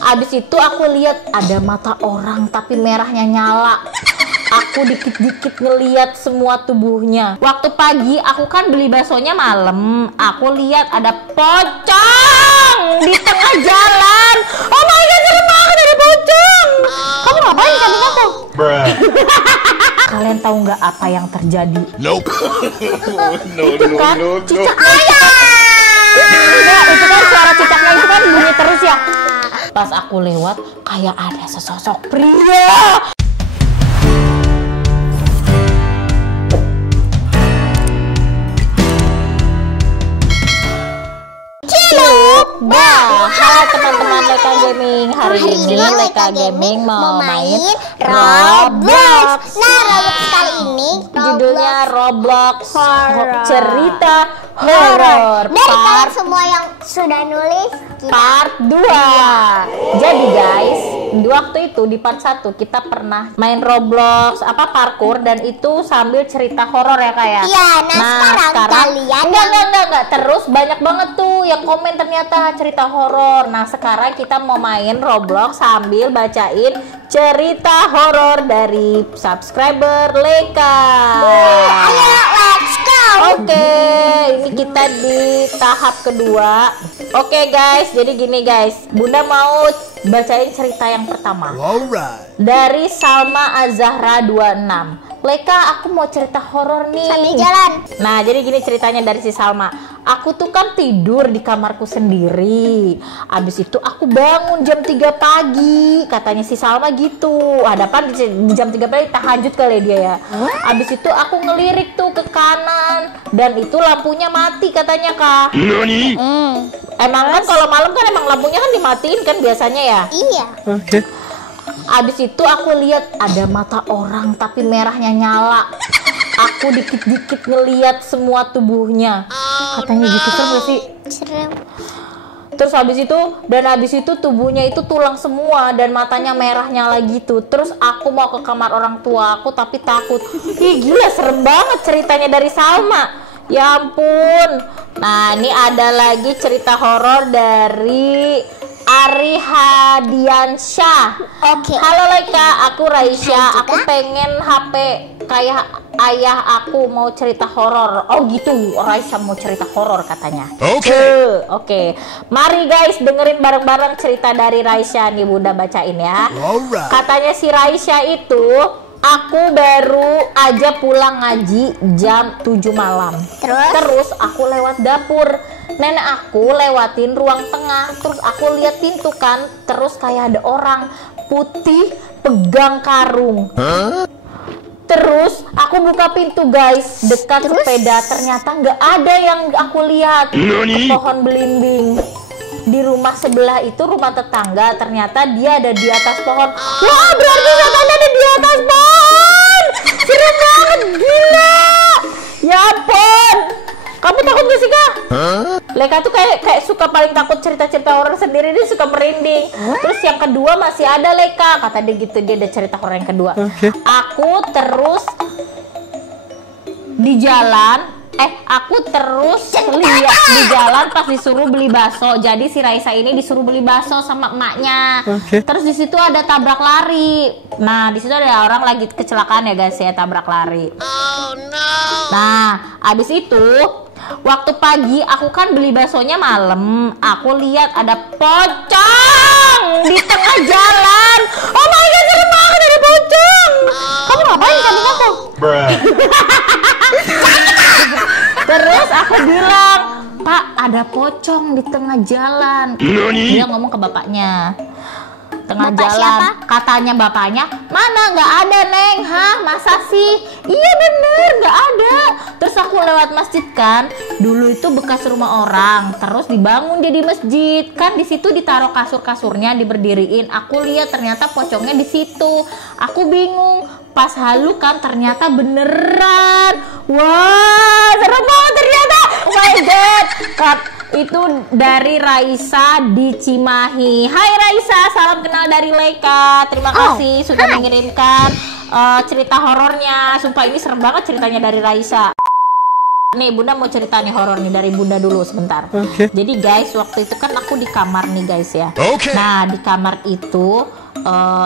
Abis itu aku lihat ada mata orang tapi merahnya nyala. Aku dikit-dikit ngeliat semua tubuhnya. Waktu pagi aku kan beli baksonya malam. Aku lihat ada pocong di tengah jalan. Oh my god, serem banget ada pocong. Kamu ngapain di samping aku? Kalian tahu nggak apa yang terjadi? Nope. Itu kan cicak ayam. Enggak, itu kan suara cicaknya itu kan bunyi terus ya. Pas aku lewat kayak ada sesosok pria. Halo teman-teman Leka Gaming. Hari ini Leka Gaming mau main Roblox. Nah, Roblox kali ini judulnya Roblox cerita horor dari kalian semua yang sudah nulis part 2. Jadi guys, di waktu itu di part 1 kita pernah main Roblox parkour dan itu sambil cerita horor ya kayak. Iya, sekarang kalian enggak. Terus banyak banget tuh yang komen ternyata cerita horor. Nah, sekarang kita mau main Roblox sambil bacain cerita horor dari subscriber Leka. Ayo, let's go. Oke, ini kita di tahap kedua. Oke guys, jadi gini guys, Bunda mau bacain cerita yang pertama. Alright. Dari Salma Azahra 26. Leka, aku mau cerita horor nih. Sambil jalan. Nah, jadi gini ceritanya dari si Salma. Aku tuh kan tidur di kamarku sendiri. Abis itu aku bangun jam 3 pagi. Katanya si Salma gitu. Hadapan di jam 3 pagi tahajud kali dia ya. Abis itu aku ngelirik tuh ke kanan. Dan itu lampunya mati katanya Kak. Nani? Emang kan kalau malam kan emang lampunya kan dimatiin kan biasanya ya. Iya. Oke. Abis itu aku lihat ada mata orang tapi merahnya nyala. Aku dikit-dikit ngeliat semua tubuhnya. Katanya gitu, serem gak sih? Serem. Terus habis itu tubuhnya itu tulang semua dan matanya merah nyala gitu. Terus aku mau ke kamar orang tua aku tapi takut. Ih gila, serem banget ceritanya dari Salma. Ya ampun. Nah, ini ada lagi cerita horor dari Ari Hadiansyah. Oke. Halo Leka, aku Raisya. Hai juga. Aku pengen HP kayak ayah aku, mau cerita horor. Oh gitu, Raisya mau cerita horor katanya. Oke. Mari guys dengerin bareng-bareng cerita dari Raisya nih, Bunda bacain ya. Alright. Katanya si Raisya itu, aku baru aja pulang ngaji jam 7 malam. Terus aku lewat dapur. Nenek aku lewatin ruang tengah. Terus aku lihat pintu kan. Terus kayak ada orang putih pegang karung. Terus aku buka pintu guys, dekat sepeda. Ternyata nggak ada yang aku lihat. Pohon belimbing. Di rumah sebelah itu rumah tetangga. Ternyata dia ada di atas pohon. Wah, berarti setan ada di atas pohon. Serem banget, gila. Ya ampun. Kamu takut gak sih Kak? Leka tuh kayak suka paling takut cerita-cerita orang sendiri, dia suka merinding. Terus yang kedua masih ada Leka, kata dia gitu, dia ada cerita horor yang kedua. Aku terus di jalan, aku terus lihat di jalan pas disuruh beli bakso. Jadi si Raisa ini disuruh beli bakso sama emaknya. Terus di situ ada tabrak lari. Nah, di situ ada orang lagi kecelakaan ya guys ya, tabrak lari. Oh no. Nah, abis itu waktu pagi aku kan beli baksonya malam. Aku lihat ada pocong di tengah jalan. Oh my god, serem banget ada pocong. Kamu ngapain di samping aku? Terus aku bilang, Pak, ada pocong di tengah jalan. Dia ngomong ke bapaknya. Tengah Bapak jalan. siapa? Katanya bapaknya, mana nggak ada Neng? Hah, masa sih? Iya bener, nggak ada. Terus aku lewat masjid kan. Dulu itu bekas rumah orang. Terus dibangun jadi masjid. Kan di situ ditaruh kasur-kasurnya, diberdiriin. Aku lihat ternyata pocongnya di situ. Aku bingung. Pas halu kan ternyata beneran. Wah, serem banget ternyata. Oh my god. Itu dari Raisa di Cimahi. Hai Raisa, salam kenal dari Leka. Terima kasih sudah mengirimkan cerita horornya. Sumpah ini serem banget ceritanya dari Raisa. Nih Bunda mau cerita nih horor nih dari Bunda dulu sebentar. Jadi guys, waktu itu kan aku di kamar nih guys ya. Nah di kamar itu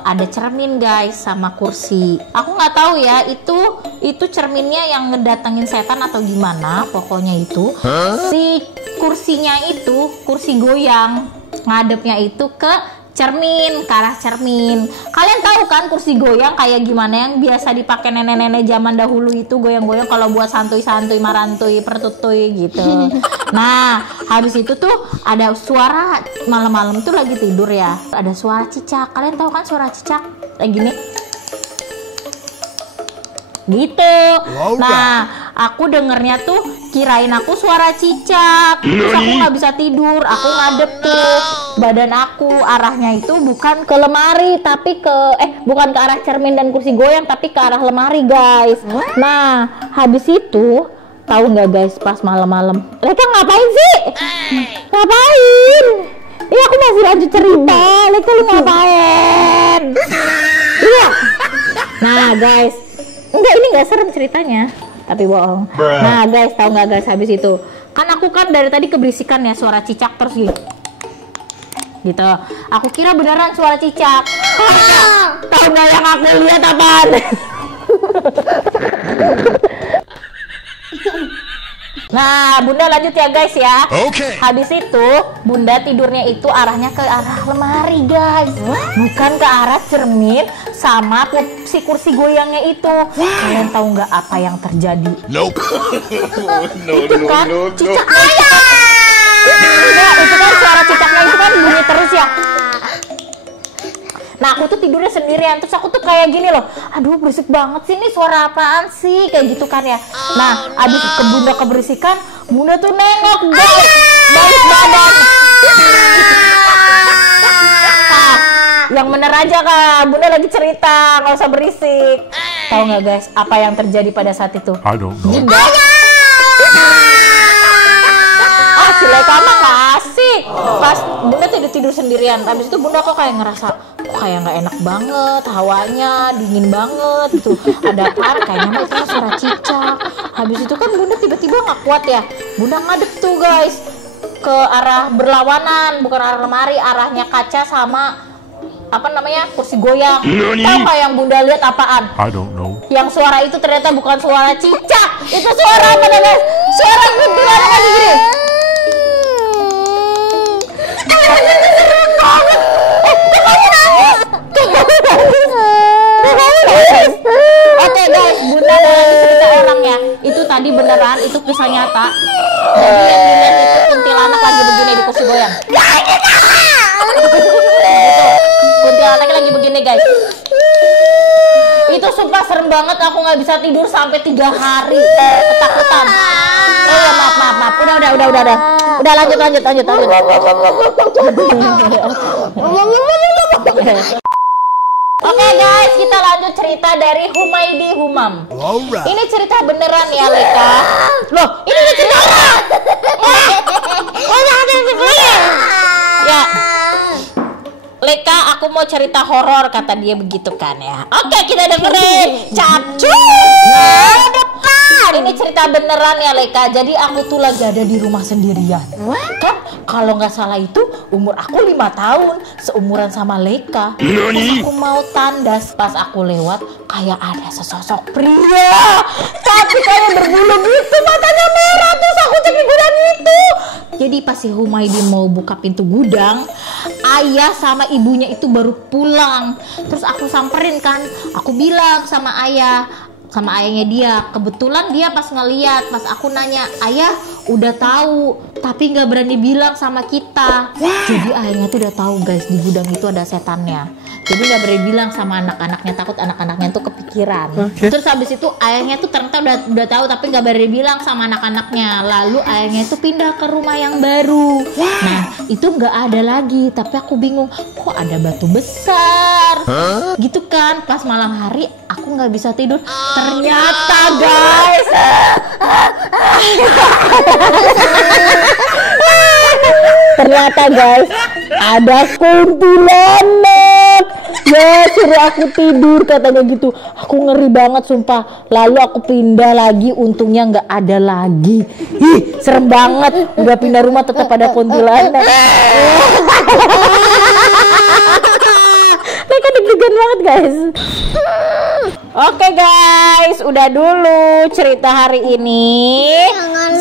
ada cermin guys sama kursi. Aku nggak tahu ya itu cerminnya yang ngedatengin setan atau gimana. Pokoknya itu si kursinya itu kursi goyang, ngadepnya itu ke cermin, ke arah cermin. Kalian tahu kan kursi goyang kayak gimana yang biasa dipakai nenek-nenek zaman dahulu itu, goyang-goyang kalau buat santuy-santuy, marantui, pertutui gitu. Nah, habis itu tuh ada suara malam-malam tuh lagi tidur ya. Ada suara cicak. Kalian tahu kan suara cicak? Kayak gini. Gitu. Nah, aku dengernya tuh kirain aku suara cicak. Terus aku nggak bisa tidur. Aku ngadep tuh badan aku arahnya itu bukan ke lemari tapi bukan ke arah cermin dan kursi goyang tapi ke arah lemari guys. Nah, habis itu tahu nggak guys, pas malam-malam Leka ngapain sih? Ngapain? Iya, aku masih lanjut cerita. Leka lu ngapain? Iya. Nah guys, enggak, ini nggak serem ceritanya, tapi bohong. Nah guys, tahu nggak guys, habis itu kan aku kan dari tadi keberisikan ya suara cicak terus gitu. Aku kira beneran suara cicak. Tahu nggak yang aku lihat apaan? Nah, Bunda lanjut ya guys ya. Habis itu Bunda tidurnya itu arahnya ke arah lemari guys, bukan ke arah cermin sama si kursi goyangnya itu. Kalian tahu nggak apa yang terjadi? Itu kan cicak ayam. Nah, itu kan suara cicaknya itu kan bunyi terus ya. Nah, aku tuh tidurnya sendirian, terus aku tuh kayak gini loh, aduh berisik banget sih, ini suara apaan sih, kayak gitu kan ya. Nah, abis ke Bunda keberisikan, Bunda tuh nengok guys, balik badan. Nah, yang bener aja kak, Bunda lagi cerita, nggak usah berisik. Tahu nggak guys, apa yang terjadi pada saat itu? I don't know. Bunda, si Leka mah nggak asik. Pas Bunda tidur sendirian, habis itu Bunda kok kayak ngerasa kayak nggak enak banget, hawanya dingin banget gitu. Ada apaan? Kayaknya mah itu suara cicak. Habis itu kan Bunda tiba-tiba nggak kuat ya, Bunda ngadep tuh guys ke arah berlawanan, bukan arah lemari, arahnya kaca sama apa namanya kursi goyang. Tahu nggak yang Bunda lihat apaan? I don't know. Yang suara itu ternyata bukan suara cicak, itu suara apa namanya? Suara kuntilanak lagi gini. Oke guys, Bunda mau cerita orang ya. Itu tadi beneran, itu kisah nyata. Jadi yang dilihat itu kuntilanak lagi begini di kursi goyang. Gitu. Kuntilanaknya lagi begini guys. Itu sumpah serem banget, aku nggak bisa tidur sampai 3 hari. Ketakutan. Oh ya maaf. Udah lanjut. Oke guys, kita lanjut cerita dari Humaydi Humam. Ini cerita beneran ya Leka. Loh, ini udah cerita orang. Ya, Leka, aku mau cerita horor, kata dia begitu kan ya. Oke, kita dengerin. Capcus. Ini cerita beneran ya Leka. Jadi aku tuh lagi ada di rumah sendirian. Kan kalau nggak salah itu umur aku 5 tahun, seumuran sama Leka. Terus aku mau tandas, pas aku lewat kayak ada sesosok pria, tapi kayak berbulu gitu, matanya merah. Terus aku cek di gudang itu. Jadi pas si Humaydi mau buka pintu gudang, ayah sama ibunya itu baru pulang. Terus aku samperin kan, aku bilang sama ayahnya dia. Kebetulan dia pas ngeliat, pas aku nanya, ayah udah tahu tapi nggak berani bilang sama kita. Jadi ayahnya tuh udah tahu guys, di gudang itu ada setannya. Jadi nggak berani bilang sama anak-anaknya, takut anak-anaknya tuh kepikiran. Terus habis itu ayahnya tuh ternyata udah tahu tapi nggak berani bilang sama anak-anaknya. Lalu ayahnya itu pindah ke rumah yang baru. Nah itu nggak ada lagi, tapi aku bingung kok ada batu besar gitu kan. Pas malam hari aku nggak bisa tidur. Ternyata guys, ternyata guys ada kuntilanak. Ya suruh aku tidur katanya gitu. Aku ngeri banget sumpah. Lalu aku pindah lagi, untungnya nggak ada lagi. Ih, serem banget. Udah pindah rumah tetap ada kuntilanak. Mereka deg-degan banget guys. Oke guys, udah dulu cerita hari ini.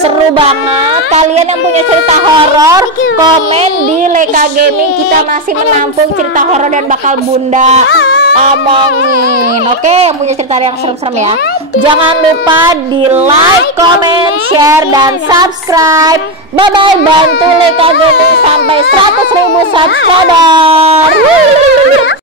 Seru banget. Kalian yang punya cerita horor, komen di Leka Gaming. Kita masih menampung cerita horor dan bakal Bunda omongin. Oke, yang punya cerita yang serem-serem ya. Jangan lupa di like, comment, share, dan subscribe. Bye bye, bantu Leka Gaming sampai 100.000 subscriber.